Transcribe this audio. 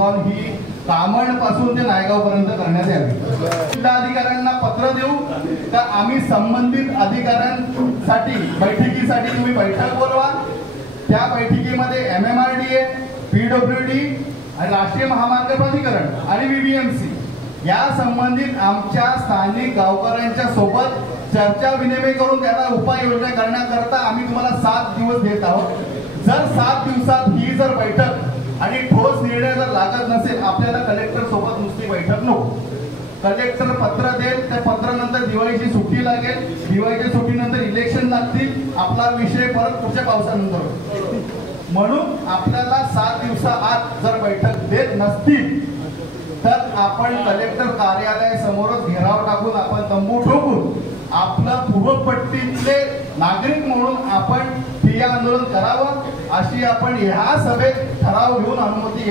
Underground ही कामण पासून ते नायगाव पर्यंत करण्यात यावी। जिल्हाधिकाऱ्यांना पत्र देऊ तर आम्ही संबंधित अधिकाऱ्यांसाठी बैठकीसाठी तुम्ही बैठक बोलवा। त्या बैठकीमध्ये MMRDA, PWD आणि राष्ट्रीय महामार्ग प्राधिकरण आणि VBMC या संबंधित आमच्या स्थानिक गावकऱ्यांच्या सोबत चर्चा विनिमय करून त्याला उपाययोजना करण्याकरता आम्ही तुम्हाला 7 दिवस देत आहोत। जर 7 दिवसात ही जर बैठक आणि ठोस निर्णय जर लागत नसेल, आपल्याला कलेक्टर सोबत नुसती बैठक नको। कलेक्टर पत्र देईल, त्या पत्रानंतर दिवाळीची सुट्टी लागेल, दिवाळीच्या सुट्टीनंतर इलेक्शन लागतील, आपला विषय परत पुढच्या पावसानंतर। म्हणून आपल्याला 7 दिवसाआत जर बैठक देत नसतील तर आपण कलेक्टर कार्यालयासमोरच घेराव टाकून आपण तंबू ठोकून आपलं पूर्वपट्टीतले नागरिक म्हणून आपण ठिय्या आंदोलन करावं अशी आपण ह्या सभेत ठराव घेऊन अनुमती